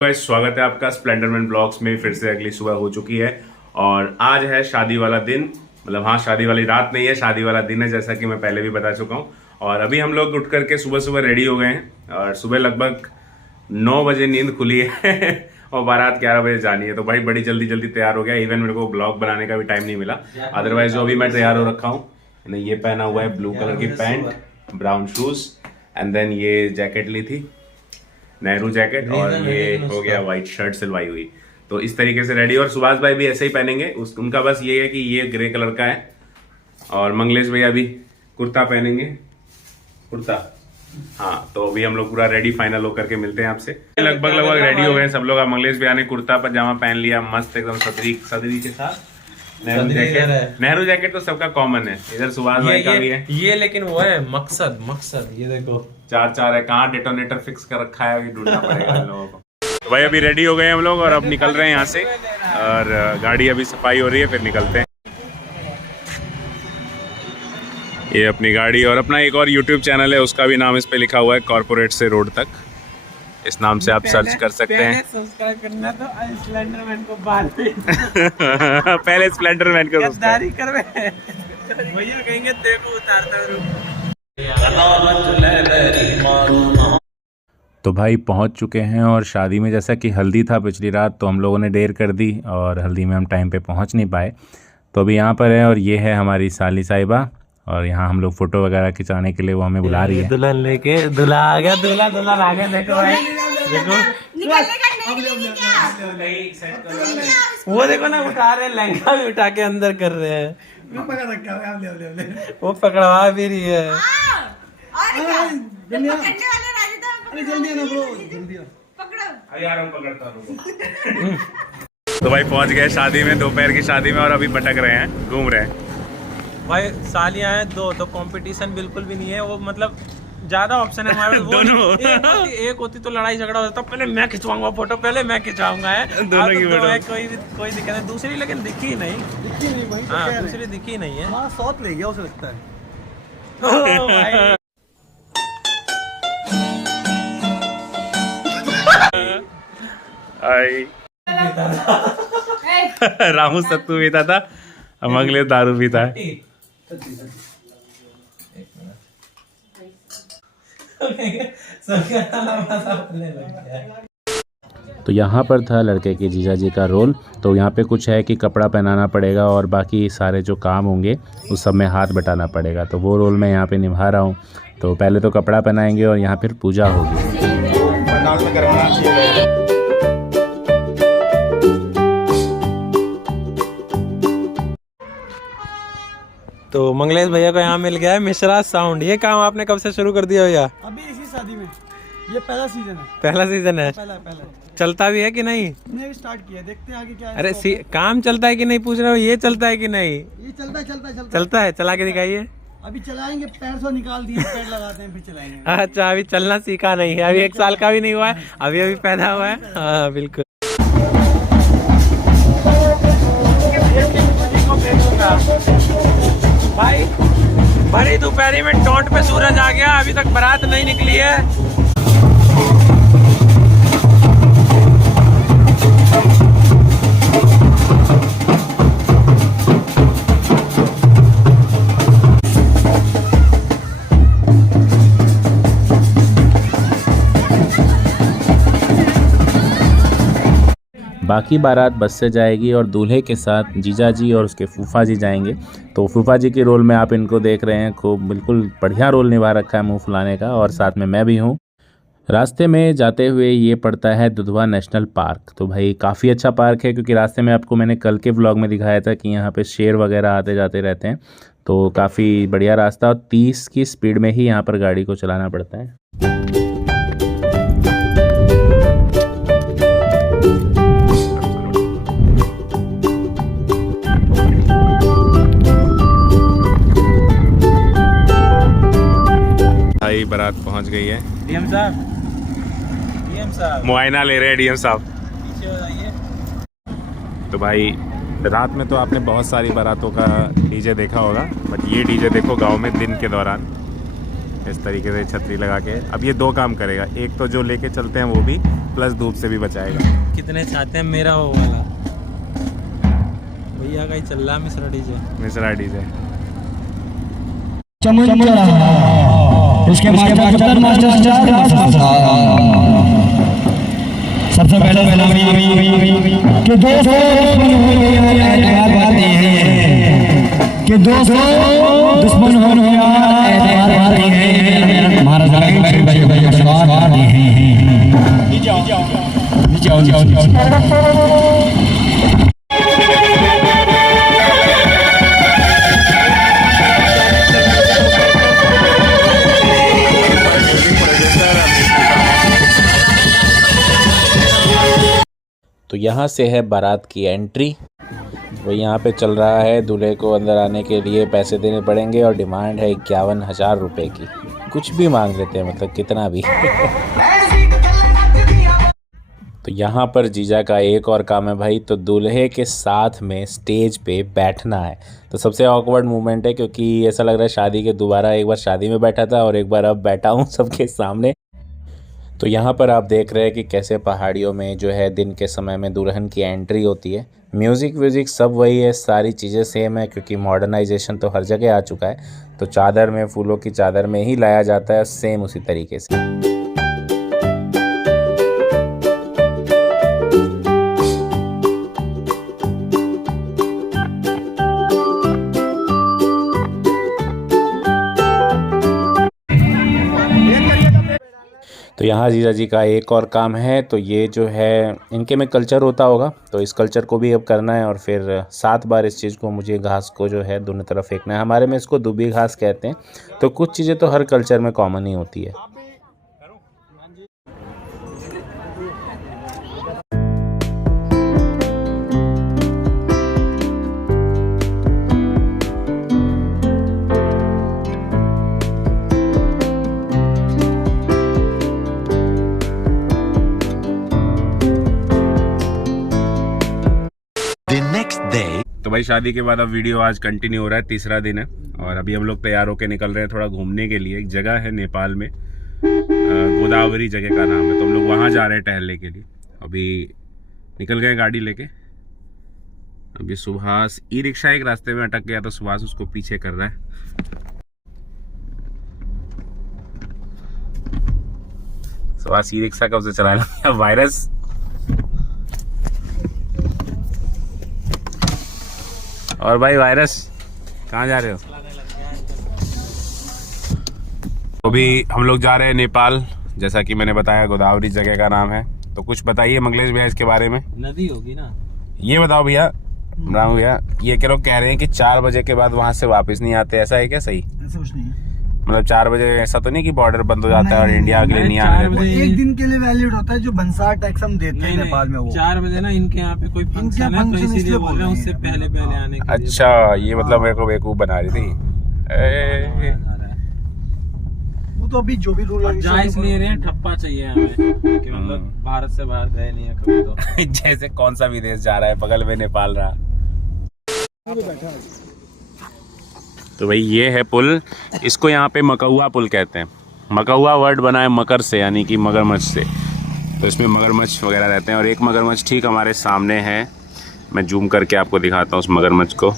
Guys, स्वागत है आपका स्प्लेंडरमैन ब्लॉग्स में। फिर से अगली सुबह हो चुकी है और आज है शादी वाला दिन। मतलब हाँ, शादी वाली रात नहीं है, शादी वाला दिन है, जैसा कि मैं पहले भी बता चुका हूँ। और अभी हम लोग उठ करके सुबह सुबह रेडी हो गए हैं और सुबह लगभग 9 बजे नींद खुली है और बारात 11 बजे जानी है। तो भाई बड़ी जल्दी जल्दी तैयार हो गया। इवन मेरे को ब्लॉग बनाने का भी टाइम नहीं मिला। अदरवाइज जो अभी मैं तैयार हो रखा हूँ, मैंने ये पहना हुआ है ब्लू कलर की pant, brown shoes and then ये जैकेट ली थी, नेहरू जैकेट, और ये हो गया व्हाइट शर्ट सिलवाई हुई। तो इस तरीके से रेडी। और सुभाष भाई भी ऐसे ही पहनेंगे। उनका बस ये है कि ये ग्रे कलर का है और मंगलेश भैया भी कुर्ता पहनेंगे, कुर्ता। हाँ, तो अभी हम लोग पूरा रेडी फाइनल होकर के मिलते हैं आपसे। लगभग रेडी हो गए सब लोग। अब मंगलेश भैया ने कुर्ता पजामा पहन लिया मस्त एकदम सदरी के साथ। नेहरू जैकेट तो सबका कॉमन है। इधर सुभाष भाई का भी है ये, लेकिन वो है मकसद ये देखो चार है। कहाँ डेटोनेटर फिक्स कर रखा है, अभी ढूंढना पड़ेगा इन लोगों को। तो भाई अभी रेडी हो गए हम लोग और अब निकल रहे हैं यहाँ से। और गाड़ी अभी सफाई हो रही है, फिर निकलते हैं। ये अपनी गाड़ी और अपना एक और YouTube चैनल है, उसका भी नाम इस पे लिखा हुआ है, कॉर्पोरेट से रोड तक। इस नाम से आप सर्च कर सकते हैं। सब्सक्राइब करना तो स्प्लेंडरमैन को बाद में पहले स्प्लेंडरमैन को गद्दारी करवे भैया कहेंगे तेरे को उतारता हूं। तो भाई पहुंच चुके हैं और शादी में जैसा कि हल्दी था पिछली रात, तो हम लोगों ने देर कर दी और हल्दी में हम टाइम पे पहुंच नहीं पाए। तो अभी यहाँ पर है और ये है हमारी साली साहिबा, और यहाँ हम लोग फोटो वगैरह खिंचाने के लिए वो हमें बुला रही है। दुल्हन लेके दूल्हा आ गया, दुल्हन आ गया। देखो भाई, देखो वो देखो ना, उठा रहे, लहंगा भी उठा के अंदर कर रहे हैं। वो पकड़वा भी रही है। तो भाई पहुंच गए शादी में, दोपहर की शादी में, और अभी भटक रहे हैं, घूम रहे हैं। भाई सालियां हैं दो, तो कंपटीशन बिल्कुल भी नहीं है। वो मतलब ज्यादा ऑप्शन है हमारे दोनों। एक होती तो लड़ाई झगड़ा होता, पहले मैं खिंचवाऊंगा फोटो, पहले मैं खिंचवाऊंगा है दोनों की फोटो। कोई दिक्कत नहीं। दूसरी लेकिन दिखी नहीं भाई। हाँ, दूसरी दिखी नहीं है। सौत ले गया उसे लगता है। रामू सत्तू पीता था, मंगलेश दारू पीता है। तो यहाँ पर था लड़के के जीजा जी का रोल। तो यहाँ पे कुछ है कि कपड़ा पहनाना पड़ेगा और बाकी सारे जो काम होंगे उस सब में हाथ बटाना पड़ेगा। तो वो रोल मैं यहाँ पे निभा रहा हूँ। तो पहले तो कपड़ा पहनाएंगे और यहाँ फिर पूजा होगी। तो मंगलेश भैया को यहाँ मिल गया है मिश्रा साउंड। ये काम आपने कब से शुरू कर दिया भैया? अभी इसी शादी में, ये पहला सीजन है। पहला सीजन है? पहला चलता भी है कि नहीं? मैंने भी स्टार्ट किया, देखते हैं आगे क्या है। अरे काम चलता है कि नहीं पूछ रहे हो? ये चलता है कि नहीं? ये चलता है। चला के दिखाइए। अभी चलाएंगे, पैर से निकाल दिए, पैर लगाते हैं फिर चलाएंगे। अच्छा, अभी चलना सीखा नहीं है, अभी 1 साल का भी नहीं हुआ है, अभी पैदा हुआ है। हाँ बिल्कुल। भाई बड़ी दोपहरी में टोंट पे सूरज आ गया, अभी तक बारात नहीं निकली है। बाकी बारात बस से जाएगी और दूल्हे के साथ जीजा जी और उसके फूफा जी जाएंगे। तो फूफा जी के रोल में आप इनको देख रहे हैं, खूब बिल्कुल बढ़िया रोल निभा रखा है मुंह फुलाने का, और साथ में मैं भी हूँ। रास्ते में जाते हुए ये पड़ता है दुधवा नेशनल पार्क। तो भाई काफ़ी अच्छा पार्क है, क्योंकि रास्ते में आपको मैंने कल के व्लॉग में दिखाया था कि यहाँ पे शेर वगैरह आते जाते रहते हैं। तो काफ़ी बढ़िया रास्ता, और 30 की स्पीड में ही यहाँ पर गाड़ी को चलाना पड़ता है। भाई बारात पहुंच गई है। डीएम साहब मुआयना ले रहे हैं डीएम साहब। पीछे हो जाइए। तो भाई रात में तो आपने बहुत सारी बारातों का डीजे देखा होगा, बट ये डीजे देखो गांव में दिन के दौरान। इस तरीके से छतरी लगा के। अब ये 2 काम करेगा, एक तो जो लेके चलते हैं वो भी, प्लस धूप से भी बचाएगा। कितने चाहते हैं मेरा वो वाला भैया का ही चल रहा मिश्रा डीजे। मिश्रा डीजे उसके सबसे पहले कि दोस्तों दुश्मन होने महाराज तो यहाँ से है बारात की एंट्री। वो यहाँ पे चल रहा है, दूल्हे को अंदर आने के लिए पैसे देने पड़ेंगे और डिमांड है 51,000 रुपये की। कुछ भी मांग लेते हैं, मतलब कितना भी। तो यहाँ पर जीजा का एक और काम है भाई, तो दूल्हे के साथ में स्टेज पे बैठना है। तो सबसे ऑकवर्ड मोमेंट है, क्योंकि ऐसा लग रहा है शादी के दोबारा एक बार शादी में बैठा था और एक बार अब बैठा हूँ सबके सामने। तो यहाँ पर आप देख रहे हैं कि कैसे पहाड़ियों में जो है दिन के समय में दुल्हन की एंट्री होती है। म्यूज़िक सब वही है, सारी चीज़ें सेम है, क्योंकि मॉडर्नाइजेशन तो हर जगह आ चुका है। तो चादर में, फूलों की चादर में ही लाया जाता है, सेम उसी तरीके से। तो यहाँ जीजा जी का एक और काम है, तो ये जो है इनके में कल्चर होता होगा, तो इस कल्चर को भी अब करना है। और फिर 7 बार इस चीज़ को, मुझे घास को जो है दोनों तरफ फेंकना है। हमारे में इसको दुबी घास कहते हैं। तो कुछ चीज़ें तो हर कल्चर में कॉमन ही होती है। तो भाई शादी के बाद अब वीडियो आज कंटिन्यू हो रहा है, तीसरा दिन है। और अभी हम लोग तैयार होकर निकल रहे हैं थोड़ा घूमने के लिए। एक जगह है नेपाल में, गोदावरी जगह का नाम है, तो हम लोग वहाँ जा रहे हैं टहलने के लिए। अभी निकल गए गाड़ी लेके। अभी सुभाष ई रिक्शा एक रास्ते में अटक गया, तो सुभाष उसको पीछे कर रहा है। सुभाष ई रिक्शा कब से चलाना वायरस। और भाई वायरस कहाँ जा रहे हो? अभी हम लोग जा रहे हैं नेपाल, जैसा कि मैंने बताया गोदावरी जगह का नाम है। तो कुछ बताइए मंगलेश भैया इसके बारे में। नदी होगी ना, ये बताओ भैया। राम भैया, ये के लोग कह रहे हैं कि 4 बजे के बाद वहाँ से वापस नहीं आते, ऐसा है क्या? सही? ऐसा कुछ नहीं है, मतलब 4 बजे ऐसा तो नहीं कि बॉर्डर बंद हो जाता है और इंडिया के लिए नहीं आने देते? एक दिन के लिए वैलिड होता है, जो बंसार टैक्स हम देते हैं नेपाल में। वो 4 बजे ना इनके यहाँ पे कोई फंक्शन है, तो इसीलिए बोल रहे हैं उससे पहले आने के लिए। अच्छा, ये मतलब मेरे को बेवकूफ बना रही थी। वो तो अभी जो भी रूल जायज ले रहे हैं, ठप्पा चाहिए हमें कि मतलब भारत से बाहर गए नहीं है कभी तो। जैसे कौन सा विदेश जा रहा है, बगल में नेपाल रहा। तो भाई ये है पुल, इसको यहाँ पे मकौआ पुल कहते हैं। मकौआ वर्ड बना है मकर से, यानी कि मगरमच्छ से। तो इसमें मगरमच्छ वगैरह रहते हैं और एक मगरमच्छ ठीक हमारे सामने है। मैं जूम करके आपको दिखाता हूँ उस मगरमच्छ को।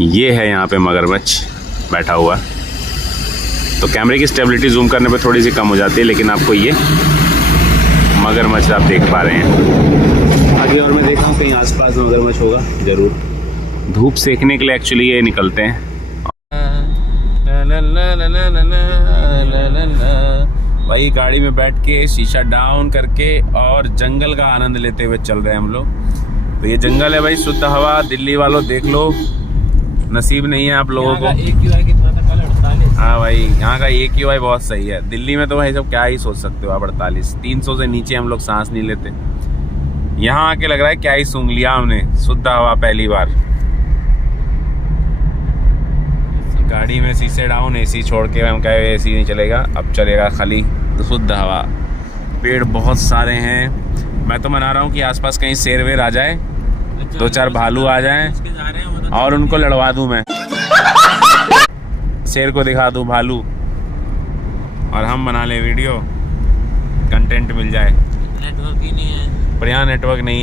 ये है यहाँ पे मगरमच्छ बैठा हुआ। तो कैमरे की स्टेबिलिटी जूम करने पे थोड़ी सी कम हो जाती है, लेकिन आपको ये मगरमच्छ आप देख पा रहे हैं। आगे और मैं देखा हूँ कहीं आसपास मगरमच्छ होगा ज़रूर। धूप सेकने के लिए एक्चुअली ये निकलते हैं। भाई गाड़ी में बैठ के शीशा डाउन करके और जंगल का आनंद लेते हुए चल रहे हैं हम लोग। तो ये जंगल है भाई, शुद्ध हवा। दिल्ली वालों देख लो, नसीब नहीं है आप लोगों को। AQI कितना था कल? 48। हाँ भाई, यहाँ का AQI बहुत सही है। दिल्ली में तो भाई सब क्या ही सोच सकते हो आप, 48 300 से नीचे हम लोग सांस नहीं लेते। यहाँ आके लग रहा है क्या ही सूंघ लिया हमने, शुद्ध हवा पहली बार। गाड़ी में शीशे डाउन, AC छोड़ के हम कहे AC नहीं चलेगा, अब चलेगा खाली शुद्ध हवा। पेड़ बहुत सारे हैं। मैं तो मना रहा हूँ कि आसपास कहीं शेर वेर आ जाए, 2-4 भालू आ जाएं और उनको लड़वा दूं मैं। शेर को दिखा दूँ भालू और हम बना ले वीडियो, कंटेंट मिल जाए। नेटवर्क ही नहीं है। पर यहाँ नेटवर्क नहीं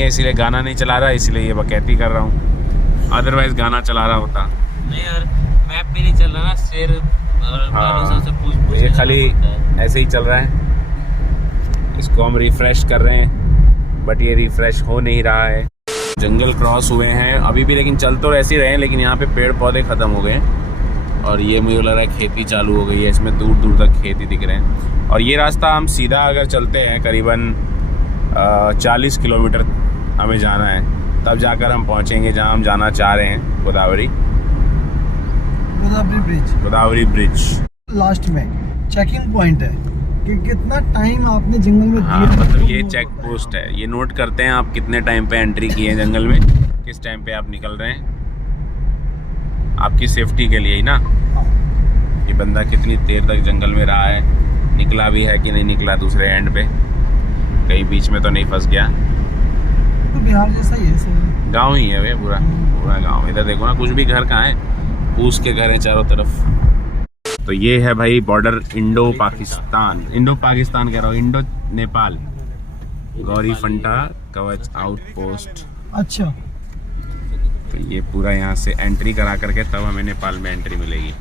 है इसीलिए गाना नहीं चला रहा, इसलिए ये बकैती कर रहा हूँ, अदरवाइज गाना चला रहा होता। नहीं यार, मैप भी नहीं चल रहा ना, शेर और भालू सबसे पूछ ये खाली ऐसे ही चल रहा है। इसको हम रिफ्रेश कर रहे हैं बट ये रिफ्रेश हो नहीं रहा है। जंगल क्रॉस हुए हैं अभी भी, लेकिन चल तो ऐसे ही रहे हैं, लेकिन यहाँ पे पेड़ पौधे ख़त्म हो गए और ये मुझे लग रहा है खेती चालू हो गई है। इसमें दूर दूर तक खेती दिख रहे हैं और ये रास्ता हम सीधा अगर चलते हैं करीबन 40 किलोमीटर हमें जाना है, तब जाकर हम पहुँचेंगे जहाँ हम जाना चाह रहे हैं, गोदावरी ब्रिज। लास्ट में चेकिंग पॉइंट है कि कितना टाइम आपने जंगल में हाँ, दिया। मतलब ये चेक पोस्ट है, ये नोट करते हैं आप कितने टाइम पे एंट्री किए हैं जंगल में, किस टाइम पे आप निकल रहे हैं, आपकी सेफ्टी के लिए ही ना। ये बंदा कितनी देर तक जंगल में रहा है, निकला भी है कि नहीं निकला दूसरे एंड पे, कहीं बीच में तो नहीं फंस गया। तो बिहार जैसा ही है, गाँव ही है वे, पूरा गाँव। इधर देखो ना, कुछ भी घर कहाँ है, पूछ के घर है चारों तरफ। तो ये है भाई बॉर्डर इंडो पाकिस्तान कह रहा हूँ, इंडो नेपाल गौरी फंटा कवच आउटपोस्ट। अच्छा, तो ये पूरा यहाँ से एंट्री करा करके तब हमें नेपाल में एंट्री मिलेगी।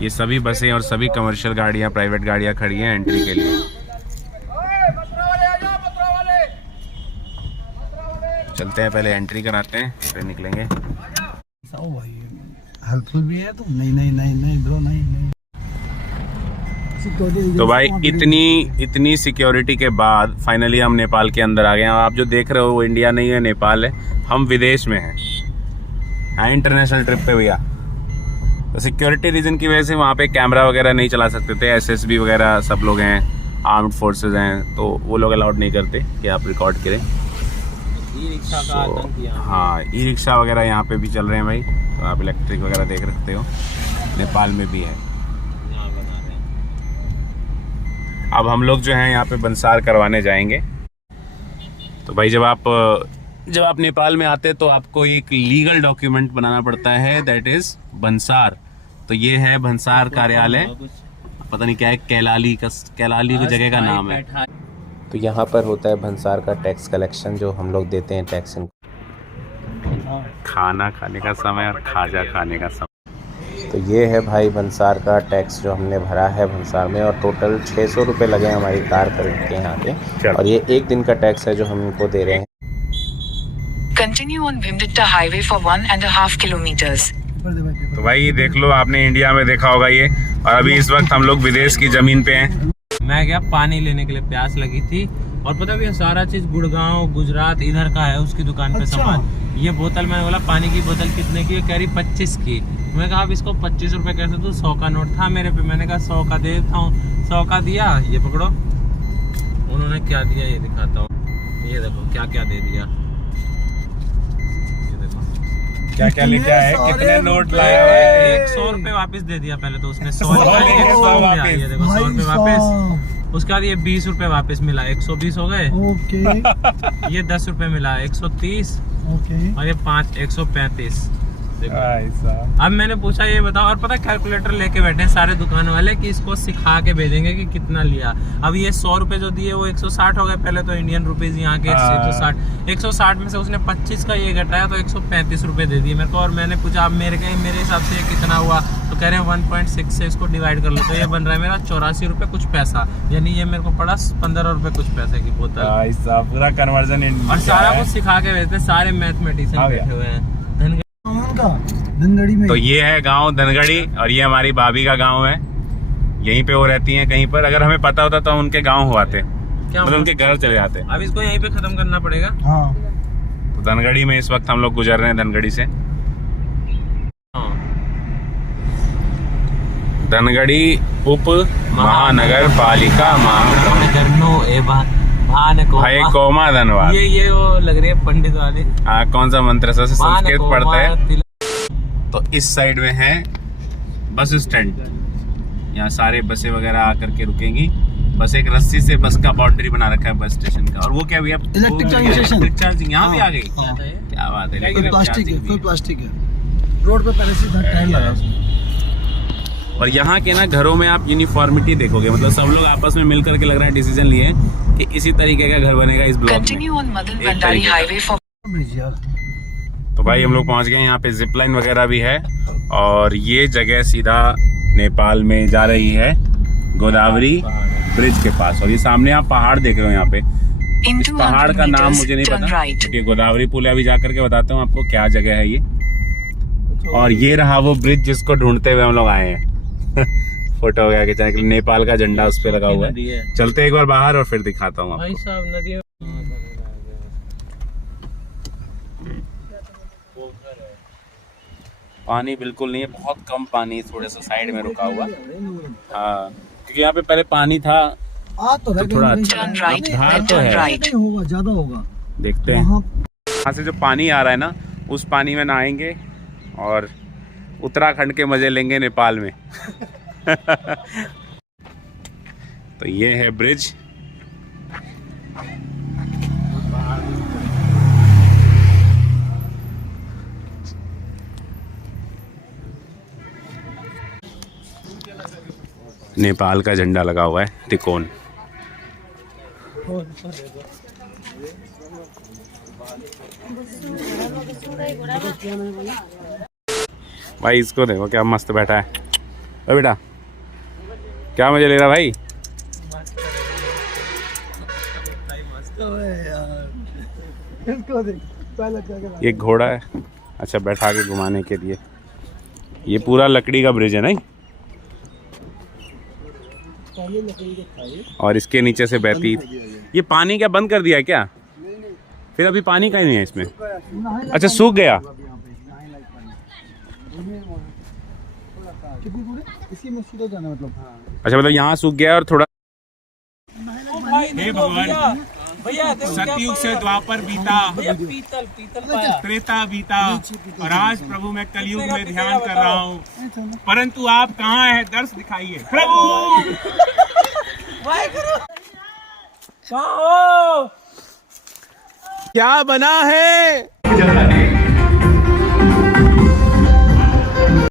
ये सभी बसें और सभी कमर्शियल गाड़ियाँ, प्राइवेट गाड़ियाँ खड़ी हैं एंट्री के लिए। चलते हैं, पहले एंट्री कराते हैं फिर निकलेंगे। भाई हेल्पफुल भी है तो नहीं ब्रो, नहीं। तो भाई इतनी सिक्योरिटी के बाद फाइनली हम नेपाल के अंदर आ गए हैं। आप जो देख रहे हो वो इंडिया नहीं है, नेपाल है, हम विदेश में हैं, इंटरनेशनल ट्रिप पे भैया। तो सिक्योरिटी रीजन की वजह से वहाँ पे कैमरा वगैरह नहीं चला सकते थे, एसएसबी वगैरह सब लोग हैं, आर्म्ड फोर्सेज हैं, तो वो लोग अलाउड नहीं करते कि आप रिकॉर्ड करें। हाँ, ई रिक्शा वगैरह यहाँ पे भी चल रहे हैं भाई, तो आप इलेक्ट्रिक वगैरह देख सकते हो, नेपाल में भी है। अब हम लोग जो हैं यहाँ पे बंसार करवाने जाएंगे। तो भाई जब आप नेपाल में आते तो आपको एक लीगल डॉक्यूमेंट बनाना पड़ता है, दैट इज बंसार। तो ये है बंसार कार्यालय, पता नहीं क्या है, कैलाली की जगह का नाम है। तो यहाँ पर होता है भंसार का टैक्स कलेक्शन, जो हम लोग देते हैं टैक्स। खाना खाने का समय और खाजा खाने का समय। तो ये है भाई भंसार का टैक्स जो हमने भरा है भंसार में, और टोटल 600 रुपये लगे हमारी कार खरीद के यहाँ के, और ये एक दिन का टैक्स है जो हम इनको दे रहे हैं। Continue on Bhimditta highway for 1.5 kilometers. तो भाई देख लो, आपने इंडिया में देखा होगा ये, और अभी इस वक्त हम लोग विदेश की जमीन पे हैं। मैं गया पानी लेने के लिए, प्यास लगी थी, और पता भी सारा चीज गुड़गांव गुजरात इधर का है, उसकी दुकान पे सामान। ये बोतल, मैंने बोला पानी की बोतल कितने की है, कह रही 25 की। मैं कहा अब इसको 25 रुपए कैसे दूं, 100 का नोट था मेरे पे, मैंने कहा 100 का दे देता हूँ, 100 का दिया। ये पकड़ो, उन्होंने क्या दिया ये दिखाता हूँ, ये देखो क्या क्या दे दिया, ये देखो क्या क्या लेके आए, कितने नोट लाए हुए। 100 रुपए वापस दे दिया पहले तो उसने, 100 वापस, ये देखो 100 रुपए वापस। उसके बाद ये 20 रुपए वापस मिला, 120 हो गए। ओके। ये 10 रुपए मिला, 130। ओके। और ये 135। अब मैंने पूछा ये बताओ, और पता कैलकुलेटर लेके बैठे हैं सारे दुकान वाले कि इसको सिखा के भेजेंगे कि कितना लिया। अब ये 100 रुपए जो दिए वो 160 हो गए पहले तो, इंडियन रुपीज यहाँ के 160 में से उसने 25 का ये घटाया तो 135 रुपए दे दिए मेरे को। और मैंने पूछा अब मेरे हिसाब से ये कितना हुआ, तो कह रहे हैं 1.6 से इसको डिवाइड कर लो, तो ये बन रहा है मेरा 84 रुपए कुछ पैसा, यानी ये मेरे को पड़ा 15 रुपए कुछ पैसे की बोतल। पूरा कन्वर्जन और सारा कुछ सिखा के भेजते, सारे मैथमेटिशियन बैठे हुए हैं धनगढ़ी में। तो ये है गांव धनगढ़ी, और ये हमारी भाभी का गांव है, यहीं पे वो रहती हैं कहीं पर। अगर हमें पता होता तो हम उनके गांव हो आते, मतलब उनके घर चले जाते। अब इसको यहीं पे खत्म करना पड़ेगा। हाँ। तो धनगढ़ी में इस वक्त हम लोग गुजर रहे हैं, धनगढ़ी से। धनगढ़ी उप महानगर पालिका भाई कोमा धनबाद। ये वो लग रही है पंडित वाली। कौन सा मंत्र से संस्कृत पढ़ते हैं। तो इस साइड में है बस स्टैंड, यहाँ सारे बसें वगैरह आकर के रुकेंगी। बस एक रस्सी से बस का बाउंड्री बना रखा है बस स्टेशन का। और वो क्या भैया, इलेक्ट्रिक चार्जिंग यहाँ भी आ गई। क्या बात है, प्लास्टिक है, रोड पे पहले से टाइम लगा उसमें। और यहाँ के ना घरों में आप यूनिफॉर्मिटी देखोगे, मतलब सब लोग आपस में मिल करके लग रहा है डिसीजन लिए कि इसी तरीके का घर बनेगा इस ब्लॉक में। Continue on Madan Bhandari Highway for bridge यार। तो भाई हम लोग पहुँच गए, यहाँ पे जिप लाइन वगैरह भी है और ये जगह सीधा नेपाल में जा रही है गोदावरी ब्रिज के पास। और ये सामने आप पहाड़ देख रहे हो, यहाँ पे इस into पहाड़ 100 का नाम meters, मुझे नहीं turn पता, right. ये गोदावरी पुल है। अभी जाकर के बताता हूँ आपको क्या जगह है ये। और ये रहा वो ब्रिज जिसको ढूंढते हुए हम लोग आए हैं। फोटो वगैरह खिंचाने के लिए नेपाल का झंडा उस पे लगा हुआ है। चलते एक बार बाहर और फिर दिखाता हूँ भाई आपको। साहब नदी पानी बिल्कुल नहीं है, बहुत कम पानी, थोड़े सा साइड में रुका हुआ। हाँ, क्योंकि यहाँ पे पहले पानी था तो थोड़ा अच्छा Turn right, धार then तो turn है। right. नहीं होगा, ज्यादा होगा देखते हैं। वहाँ। यहाँ से जो पानी आ रहा है ना, उस पानी में नहाएंगे और उत्तराखंड के मजे लेंगे नेपाल में। तो ये है ब्रिज। नेपाल का झंडा लगा हुआ है, तिकोन। भाई इसको देखो क्या मस्त बैठा है। ओ बेटा क्या मजा ले रहा भाई। इसको देख, पहले क्या ये घोड़ा है, अच्छा बैठा के घुमाने के लिए। ये पूरा लकड़ी का ब्रिज है नहीं, और इसके नीचे से बहती। ये पानी क्या बंद कर दिया है क्या? फिर अभी पानी का ही नहीं है इसमें। अच्छा सूख गया। कितनी दूर है? इसी में सीधा जाना मतलब। अच्छा मतलब यहाँ सूख गया और थोड़ा। हे भगवान भैया सतयुग से द्वापर बीता, पीतल पीतल पाया। त्रेता बीता और आज प्रभु मैं कलयुग में ध्यान कर रहा हूँ, परंतु आप कहाँ हैं? दर्श दिखाइए प्रभु। कहाँ हो? क्या बना है?